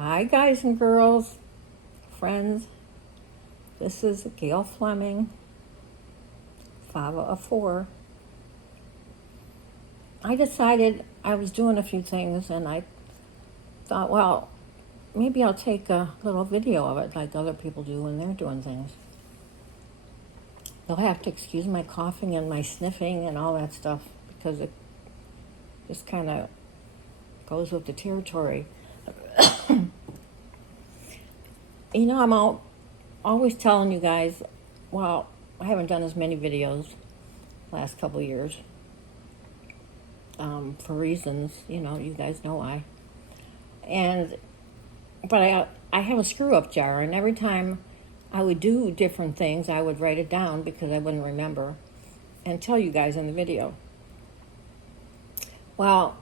Hi, guys and girls, friends. This is Gail Fleming, Fava of Four. I decided I was doing a few things and I thought, well, maybe I'll take a little video of it like other people do when they're doing things. You'll have to excuse my coughing and my sniffing and all that stuff because it just kind of goes with the territory. I'm always telling you guys, well, I haven't done as many videos last couple years for reasons, you guys know why. But I have a screw-up jar, and every time I would do different things, I would write it down because I wouldn't remember and tell you guys in the video. Well,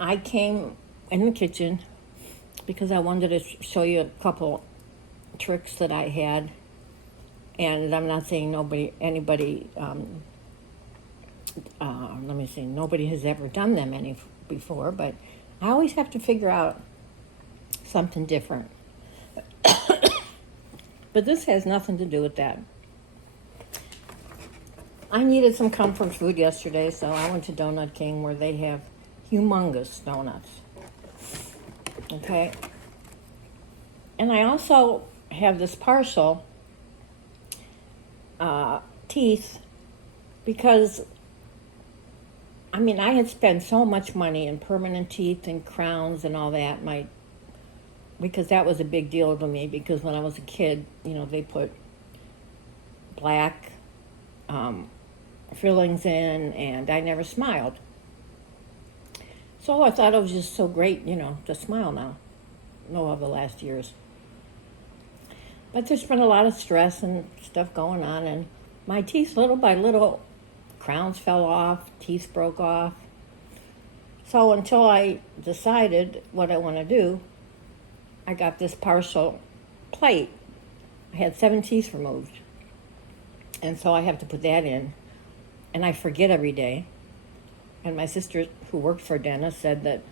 I came in the kitchen because I wanted to show you a couple tricks that I had, and I'm not saying nobody has ever done them before, but I always have to figure out something different. But this has nothing to do with that. I needed some comfort food yesterday, so I went to Donut King where they have humongous donuts. Okay. And I also have this partial teeth because, I had spent so much money in permanent teeth and crowns and all that, because that was a big deal to me, because when I was a kid, they put black fillings in, and I never smiled. So I thought it was just so great, to smile now. No, of the last years. But there's been a lot of stress and stuff going on, and my teeth, little by little, crowns fell off, teeth broke off. So until I decided what I want to do, I got this partial plate. I had 7 teeth removed. And so I have to put that in. And I forget every day. And my sister, who worked for a dentist, said that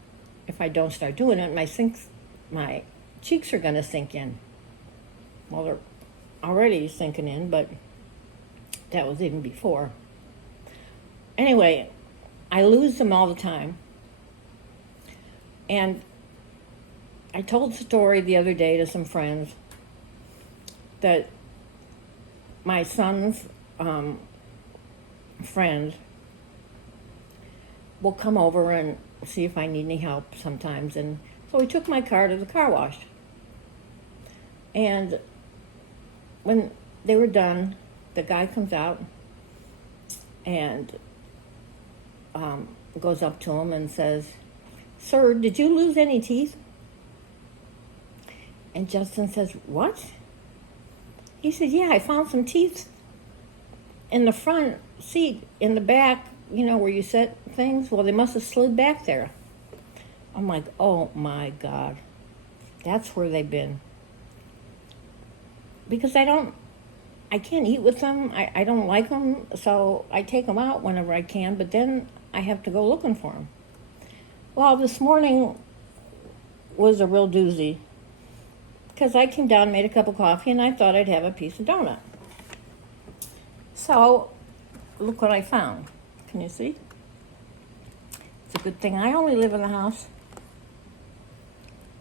if I don't start doing it, my cheeks are going to sink in. Well, they're already sinking in, but that was even before. Anyway, I lose them all the time. And I told the story the other day to some friends that my son's friend will come over and see if I need any help sometimes. And so he took my car to the car wash. And when they were done, the guy comes out and goes up to him and says, "Sir, did you lose any teeth?" And Justin says, "What?" He said, "Yeah, I found some teeth in the front seat, in the back, where you set things. Well, they must have slid back there." I'm like, oh my God, that's where they've been. Because I can't eat with them. I don't like them, so I take them out whenever I can, but then I have to go looking for them. Well, this morning was a real doozy, because I came down, made a cup of coffee, and I thought I'd have a piece of donut. So, look what I found. Can you see? It's a good thing I only live in the house.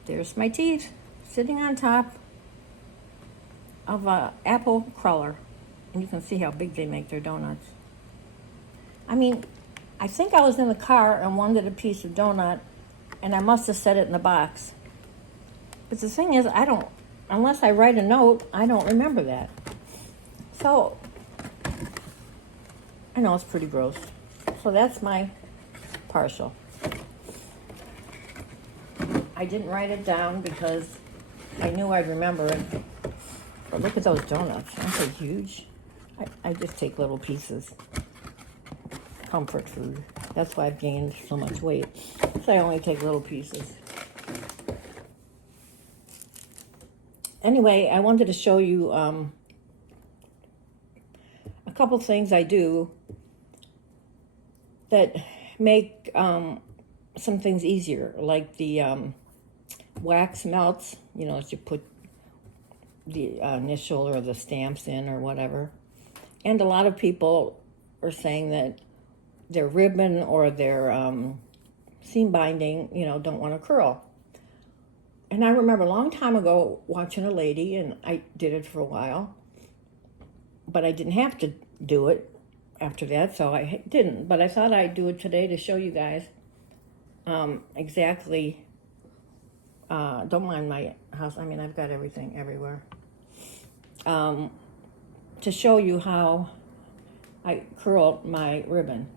There's my teeth sitting on top of a apple cruller. And you can see how big they make their donuts. I think I was in the car and wanted a piece of donut, and I must have set it in the box. But the thing is, unless I write a note, I don't remember that. So, I know it's pretty gross. So that's my partial. I didn't write it down because I knew I'd remember it. But look at those donuts. Aren't they huge? I just take little pieces. Comfort food. That's why I've gained so much weight. So I only take little pieces. Anyway, I wanted to show you a couple things I do that make some things easier, like the wax melts, you know, as you put the initial or the stamps in or whatever. And a lot of people are saying that their ribbon or their seam binding, you know, don't want to curl. And I remember a long time ago watching a lady, and I did it for a while, but I didn't have to do it after that, so I didn't. But I thought I'd do it today to show you guys exactly. Don't mind my house. I mean, I've got everything everywhere. To show you how I curl my ribbon.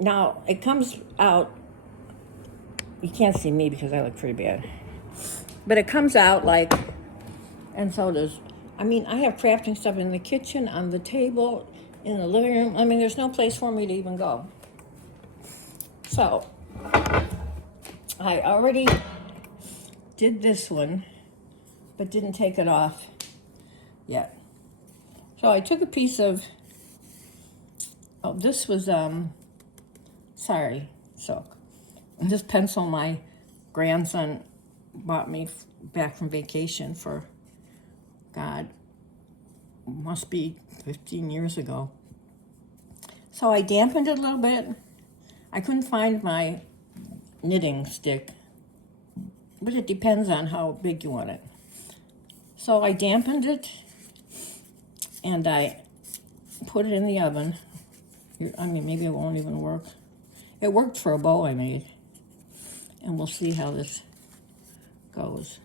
Now, it comes out, you can't see me because I look pretty bad, but it comes out like, and so does, I mean, I have crafting stuff in the kitchen, on the table, in the living room. I mean, there's no place for me to even go. So, I already did this one, but didn't take it off yet. So I took a piece of, this was, silk. And this pencil my grandson bought me back from vacation for, God, must be 15 years ago. So I dampened it a little bit. I couldn't find my knitting stick, but it depends on how big you want it. So I dampened it and I put it in the oven. I mean, maybe it won't even work. It worked for a bow I made. And we'll see how this goes.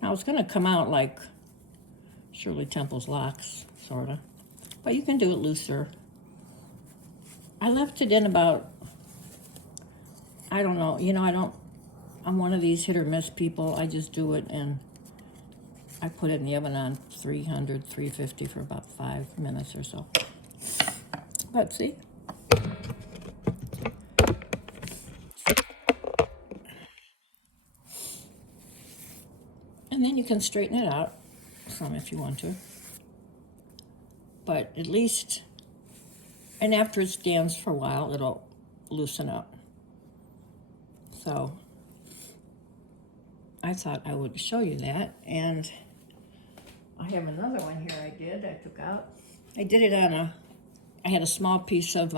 Now it's going to come out like Shirley Temple's locks, sort of. But you can do it looser. I left it in about, I don't know, you know, I'm one of these hit or miss people. I just do it and I put it in the oven on 300, 350 for about 5 minutes or so. But see? And then you can straighten it out some if you want to. But at least, and after it stands for a while, it'll loosen up. So I thought I would show you that. And I have another one here I took out. I did it on I had a small piece of,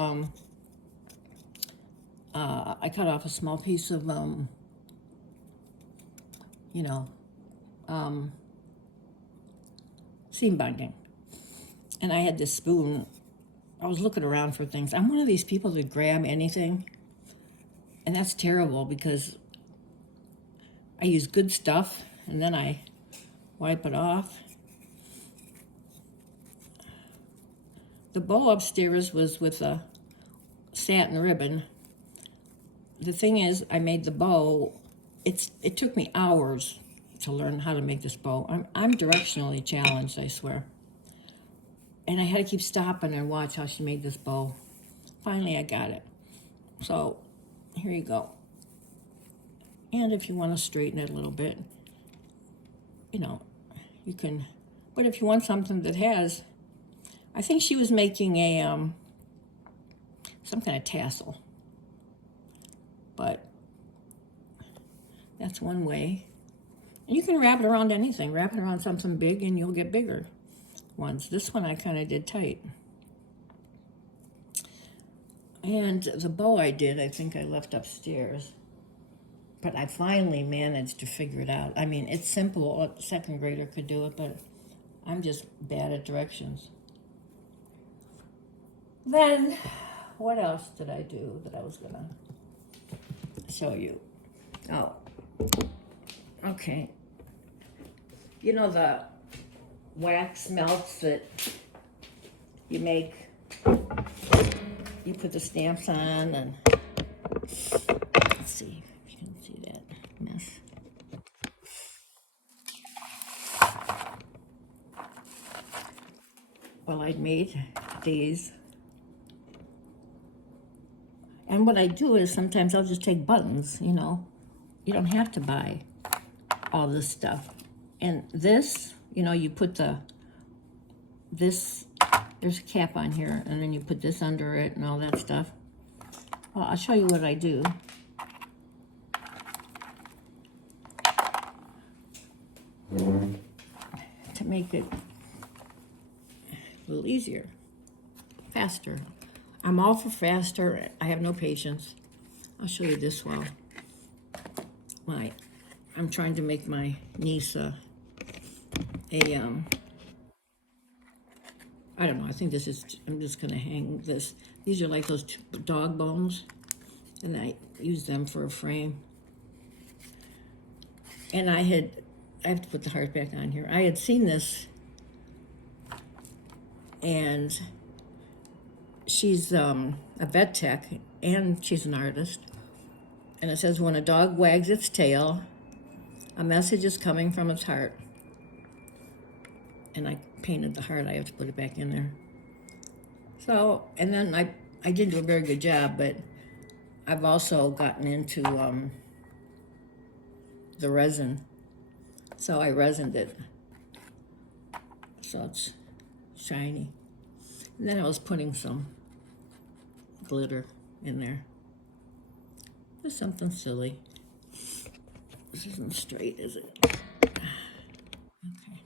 I cut off a small piece of, you know, seam binding. And I had this spoon. I was looking around for things. I'm one of these people that grab anything. And that's terrible because I use good stuff and then I wipe it off. The bow upstairs was with a satin ribbon. The thing is, I made the bow. It took me hours to learn how to make this bow. I'm directionally challenged, I swear. And I had to keep stopping and watch how she made this bow. Finally, I got it. So, here you go. And if you want to straighten it a little bit, you know, you can. But if you want something that has, I think she was making a, some kind of tassel. But that's one way. And you can wrap it around anything. Wrap it around something big and you'll get bigger ones. This one I kind of did tight. And the bow I think I left upstairs. But I finally managed to figure it out. I mean, it's simple. A second grader could do it, but I'm just bad at directions. Then, what else did I do that I was going to show you? Oh, okay. You know the wax melts that you make? You put the stamps on and, let's see if you can see that mess. Well, I'd made these. And what I do is sometimes I'll just take buttons, you know. You don't have to buy all this stuff. And this, you know, you put this there's a cap on here, and then you put this under it and all that stuff. Well, I'll show you what I do. To make it a little easier, faster. I'm all for faster. I have no patience. I'll show you this while I'm trying to make my niece I don't know, I think this is, I'm just gonna hang this. These are like those dog bones, and I use them for a frame. And I have to put the heart back on here. I had seen this, and she's a vet tech, and she's an artist. And it says, when a dog wags its tail, a message is coming from its heart. And I painted the heart. I have to put it back in there. So, and then I didn't do a very good job, but I've also gotten into the resin. So I resined it, so it's shiny. And then I was putting some glitter in there. Just something silly. This isn't straight, is it? Okay.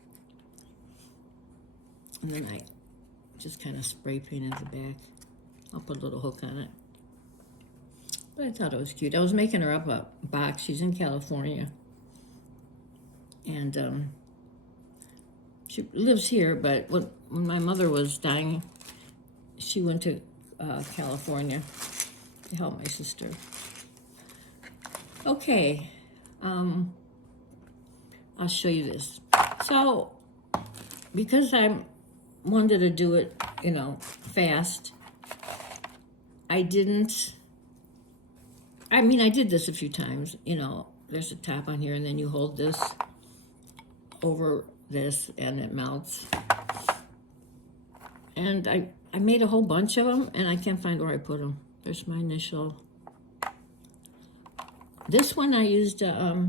And then I just kind of spray painted the back. I'll put a little hook on it. But I thought it was cute. I was making her up a box. She's in California. And she lives here, but when my mother was dying, she went to California to help my sister. Okay, I'll show you this. So, because I wanted to do it, fast, I did this a few times, there's a top on here, and then you hold this over this, and it melts. And I made a whole bunch of them, and I can't find where I put them. There's my initial. This one I used a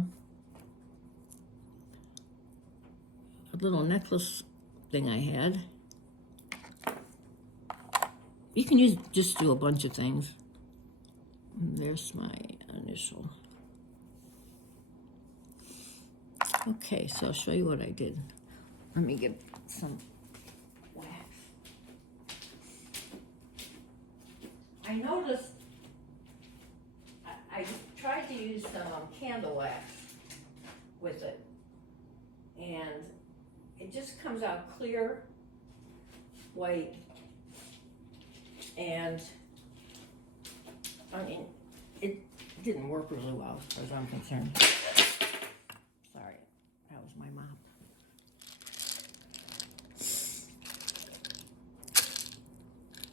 little necklace thing I had. You can just do a bunch of things. And there's my initial. Okay, so I'll show you what I did. Let me get some wax. I noticed I tried to use some candle wax with it, and it just comes out clear, white, and it didn't work really well as far as I'm concerned. Sorry, that was my mop.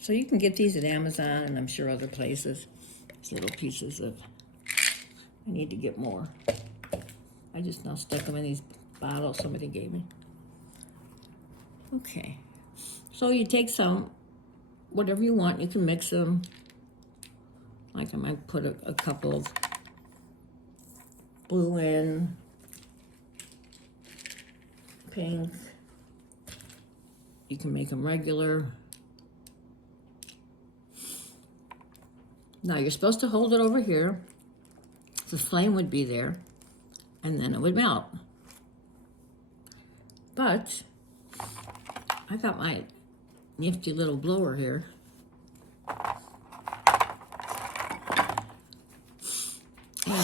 So you can get these at Amazon, and I'm sure other places. It's little pieces of, I need to get more. I just now stuck them in these bottles somebody gave me. Okay, so you take some, whatever you want, you can mix them. Like I might put a couple of blue in, pink. You can make them regular. Now you're supposed to hold it over here. The flame would be there, and then it would melt. But I got my nifty little blower here. And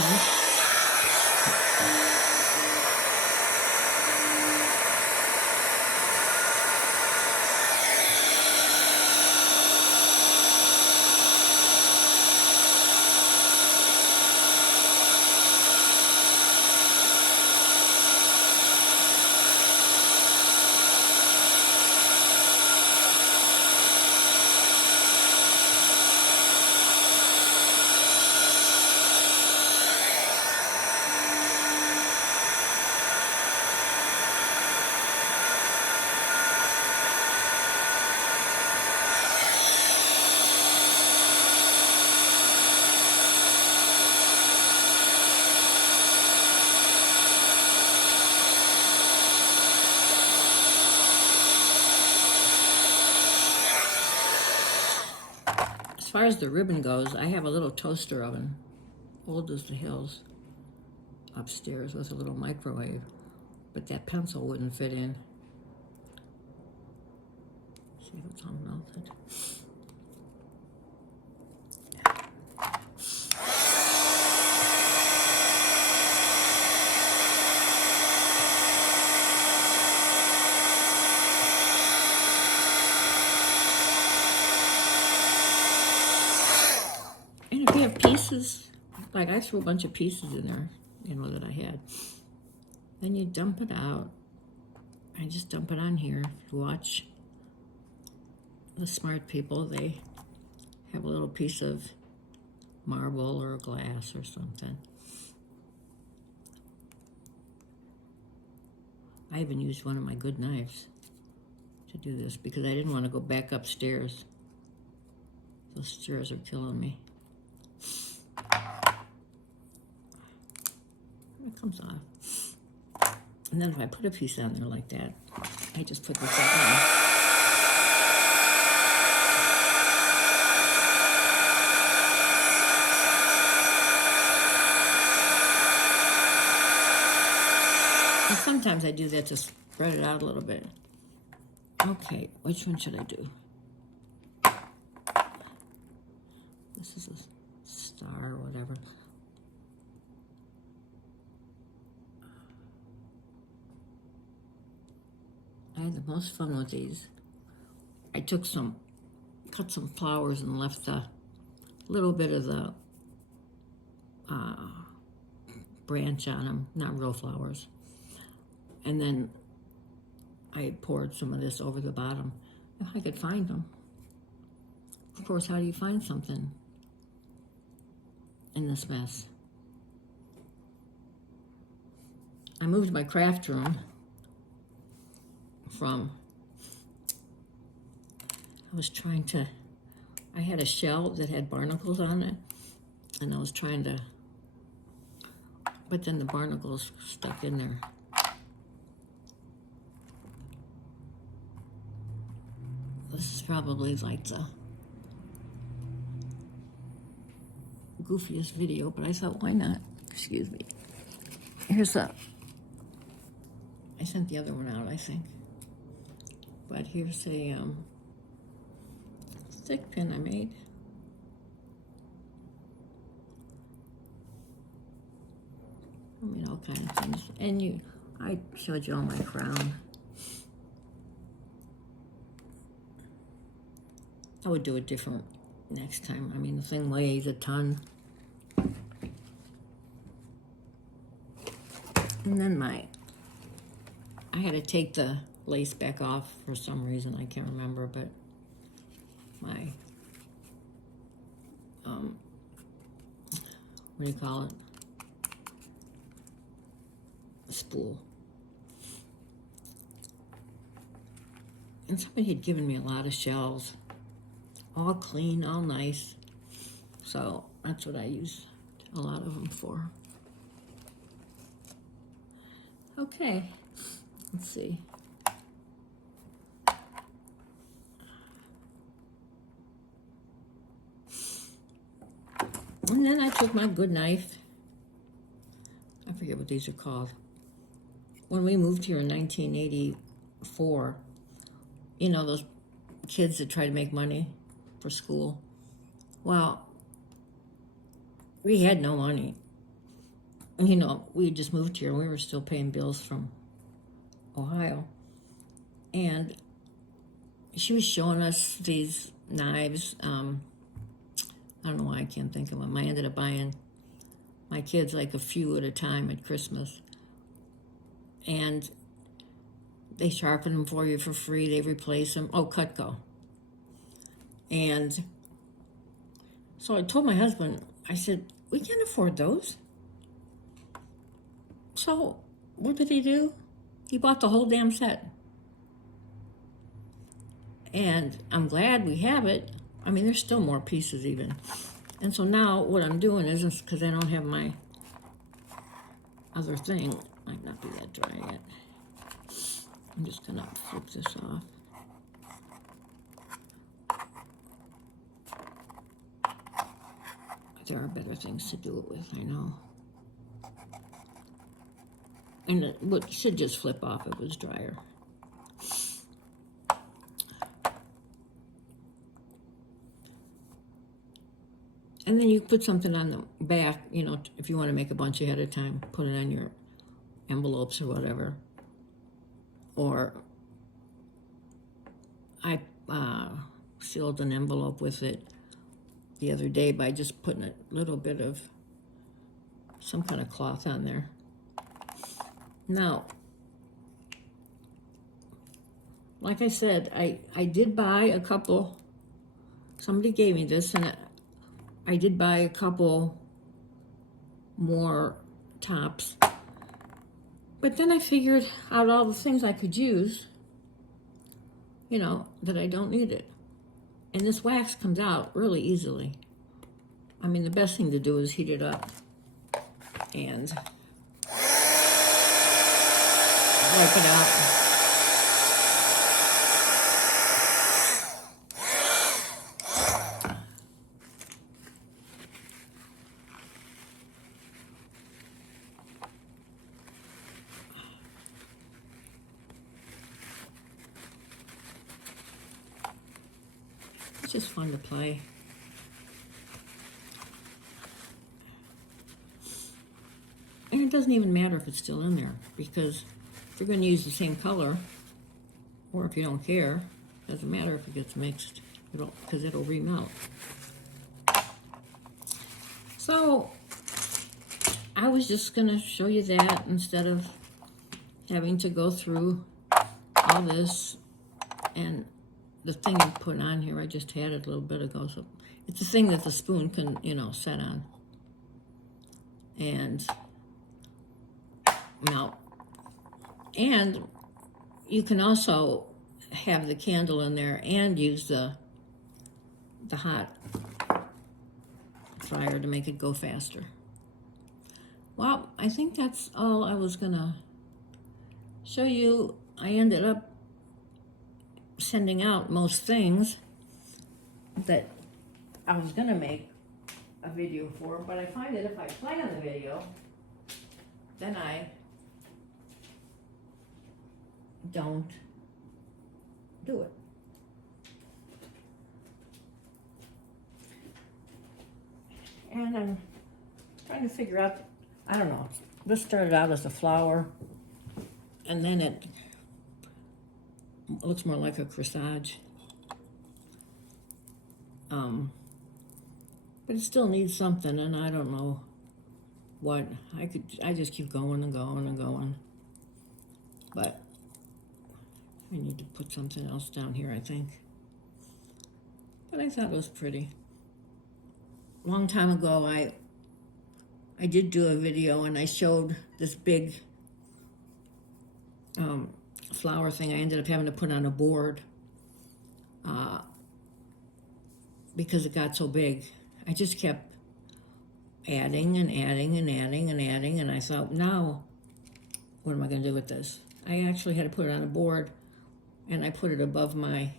as far as the ribbon goes, I have a little toaster oven, old as the hills, upstairs with a little microwave, but that pencil wouldn't fit in. See if it's all melted. And if you have pieces, like I threw a bunch of pieces in there, that I had, then you dump it out. I just dump it on here. If you watch the smart people, they have a little piece of marble or glass or something. I even used one of my good knives to do this because I didn't want to go back upstairs. Those stairs are killing me. It comes off. And then if I put a piece on there like that, I just put this back on. And sometimes I do that to spread it out a little bit. Okay, which one should I do? This is a star or whatever. I had the most fun with these. I cut some flowers and left a little bit of the branch on them, not real flowers. And then I poured some of this over the bottom, if I could find them. Of course, how do you find something in this mess? I moved my craft room from, I had a shell that had barnacles on it, and I was trying to, but then the barnacles stuck in there. This is probably like the goofiest video, but I thought, why not? Excuse me. I sent the other one out, I think. But here's a stick pin I made. I mean, all kinds of things. And I showed you all my crown. I would do it different next time. I mean, the thing weighs a ton. And then I had to take the lace back off for some reason. I can't remember, but my, what do you call it? A spool. And somebody had given me a lot of shells. All clean, all nice. So that's what I use a lot of them for. Okay, let's see. And then I took my good knife. I forget what these are called. When we moved here in 1984, those kids that try to make money for school. Well, we had no money. We had just moved here and we were still paying bills from Ohio. And she was showing us these knives. I don't know why I can't think of them. I ended up buying my kids like a few at a time at Christmas. And they sharpen them for you for free. They replace them. Oh, Cutco. And so I told my husband, I said, we can't afford those. So what did he do? He bought the whole damn set. And I'm glad we have it. I mean, there's still more pieces even. And so now what I'm doing is, because I don't have my other thing, might not be that dry yet. I'm just gonna flip this off. There are better things to do it with, I know. And it should just flip off if it was drier. And then you put something on the back, you know, if you want to make a bunch ahead of time, put it on your envelopes or whatever. Or I sealed an envelope with it the other day by just putting a little bit of some kind of cloth on there. Now, like I said, I did buy a couple. Somebody gave me this, and I did buy a couple more tops. But then I figured out all the things I could use, you know, that I don't need it. And this wax comes out really easily. I mean, the best thing to do is heat it up and wipe it out. It's just fun to play. And it doesn't even matter if it's still in there, because if you're going to use the same color, or if you don't care, it doesn't matter if it gets mixed, because it'll remelt. So I was just going to show you that instead of having to go through all this. And the thing I put on here, I just had it a little bit ago, so it's a thing that the spoon can, you know, set on and melt. And you can also have the candle in there and use the hot fryer to make it go faster. Well, I think that's all I was gonna show you. I ended up sending out most things that I was gonna make a video for, but I find that if I plan the video, then I don't do it. And I'm trying to figure out, I don't know, this started out as a flower, and then it looks more like a corsage. But it still needs something, and I don't know what. I just keep going and going and going. But I need to put something else down here, I think. But I thought it was pretty. A long time ago, I did do a video, and I showed this big flower thing I ended up having to put on a board because it got so big. I just kept adding and adding and adding and adding, and I thought, now, what am I going to do with this? I actually had to put it on a board, and I put it above my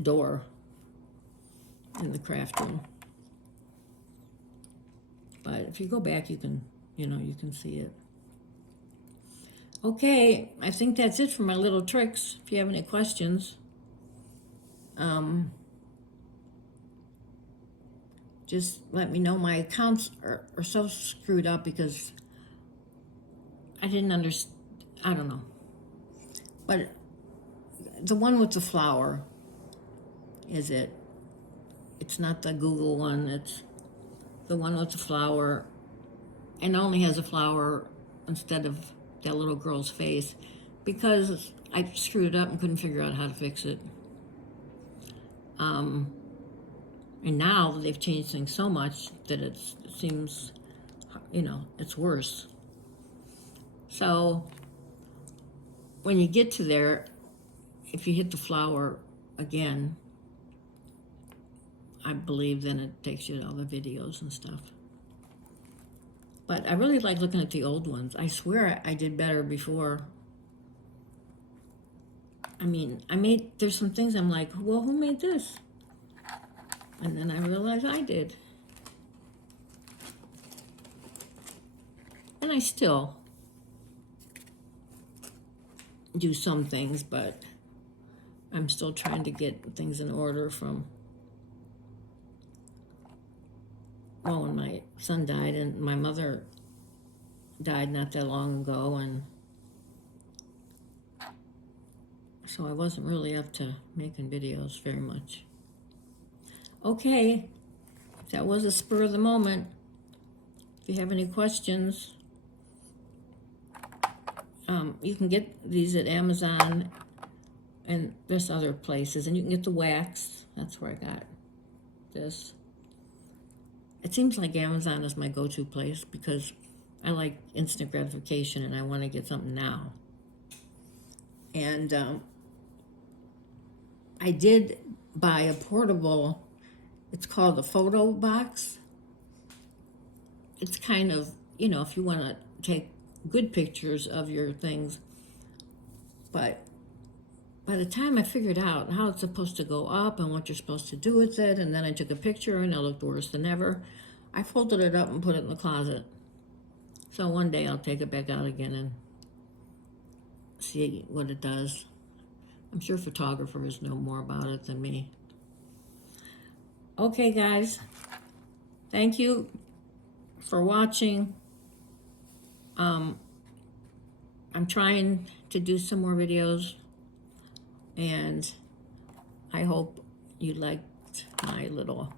door in the craft room. But if you go back, you can, you know, you can see it. Okay, I think that's it for my little tricks. If you have any questions, just let me know. My accounts are so screwed up because I didn't understand. I don't know. But the one with the flower is it. It's not the Google one. It's the one with the flower, and only has a flower instead of that little girl's face, because I screwed up and couldn't figure out how to fix it. And now they've changed things so much that it seems, you know, it's worse. So when you get to there, if you hit the flower again, I believe then it takes you to all the videos and stuff. But I really like looking at the old ones. I swear I did better before. I mean, there's some things I'm like, well, who made this? And then I realized I did. And I still do some things, but I'm still trying to get things in order from, well, when my son died and my mother died not that long ago, and so I wasn't really up to making videos very much. Okay, that was a spur of the moment. If you have any questions, you can get these at Amazon and there's other places, and you can get the wax. That's where I got this. It seems like Amazon is my go-to place because I like instant gratification and I want to get something now. And I did buy a portable, it's called a photo box. It's kind of, if you want to take good pictures of your things. But by the time I figured out how it's supposed to go up and what you're supposed to do with it, and then I took a picture and it looked worse than ever, I folded it up and put it in the closet. So one day I'll take it back out again and see what it does. I'm sure photographers know more about it than me. Okay, guys. Thank you for watching. I'm trying to do some more videos, and I hope you liked my little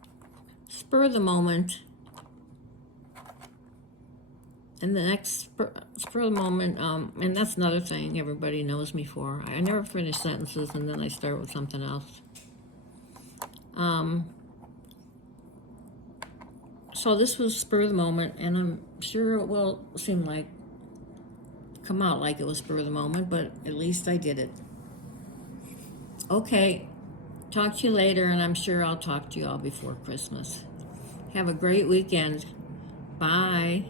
spur of the moment. And the next spur of the moment, and that's another thing everybody knows me for. I never finish sentences and then I start with something else. So this was spur of the moment, and I'm sure it will come out like it was spur of the moment, but at least I did it. Okay, talk to you later, and I'm sure I'll talk to you all before Christmas. Have a great weekend. Bye.